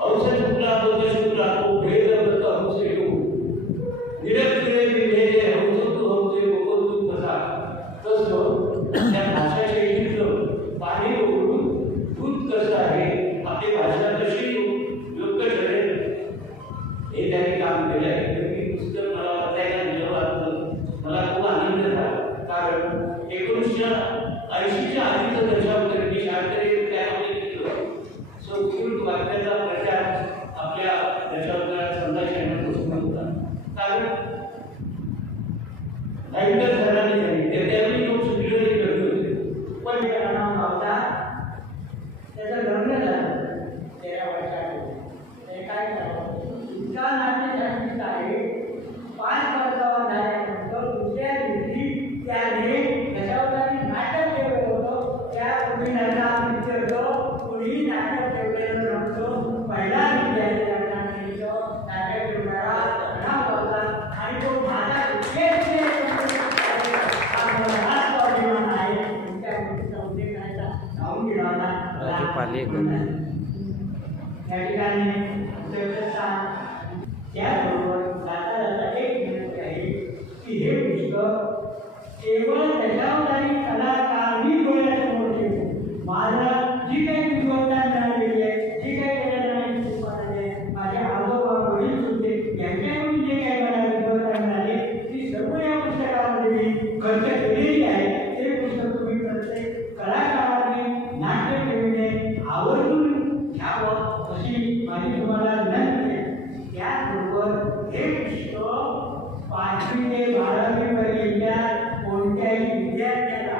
औषध कुठला तो शुक्ला तो भेद बघतो हंस येऊ निरक्षरे विभेदे हंस तू हंसे बघतो तू कसा तसं त्या भाषा शैलीचं पाणी ओढून दूध कसं आहे आपली भाषा कशी योग्य ठरेल हे त्यांनी काम केलं आहे. मी पुस्तक मला वाचायला जेव्हा वाचलं मला खूप आनंद झाला. कारण 1980च्या आधीचं दशावतार मी शाळकरी त्यामध्ये घेतलं संस्कृत वाक्याचा प्रचार आपल्या दशावतार संदेशांपासून होता. कारण लाईटर सरांनी सांगितले त्यावेळी लोक सुविधाही करत होते पण त्याला नाव नव्हता. त्याचं लग्न झालं 13 वर्षापूर्वी. ते काय करावं इतका नाट्यशास्त्रीचा आहे 5 वर्षावर झाल्यानंतर दुसऱ्या दिवशी त्याने दशावतारी नाटक ठेवलं होतं. त्या कुणीला कुणी नाटक ठेवलेलं नव्हतं. पहिला विद्यार्थी नाटक ठेवणारा नाव होता आणि तो माझा अभिमान आहे. त्या गोष्टीचा उल्लेख करायचा नाव दिला होता. या ठिकाणी त्याबरोबर जाता जाता एक विनंती आहे की हे पुस्तक केवळ दशावतारी कलाकार मी डोळ्यासमोर ठेवतो. मला जी काही गुणवत्ता मिळालेली आहे जी काही त्याच्यात माझे आजोबा वडील सुद्धा यांच्याकडून जे काही मला गुणवत्ता मिळाली ती सर्व या पुस्तकामध्ये मी खर्च केलेली आहे. ते पुस्तक तुम्ही प्रत्येक कलाकाराने नाट्य ठेवणे आवर्जून घ्यावं अशी माझी तुम्हाला विनंती आहे. त्याचबरोबर हे पुस्तक 5वी ते 12वी पर्यंतच्या कोणत्याही विद्यार्थ्याला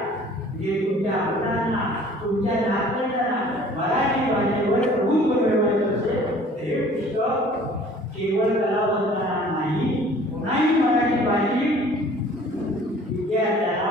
जे तुमच्या मुलांना तुमच्या नातवंडांना मराठी भाषेवर प्रभुत्व मिळवायचं असेल तर हे पुस्तक केवळ कलावंतांना नाही पुन्हाही मराठी भाषिक विद्यार्थ्याला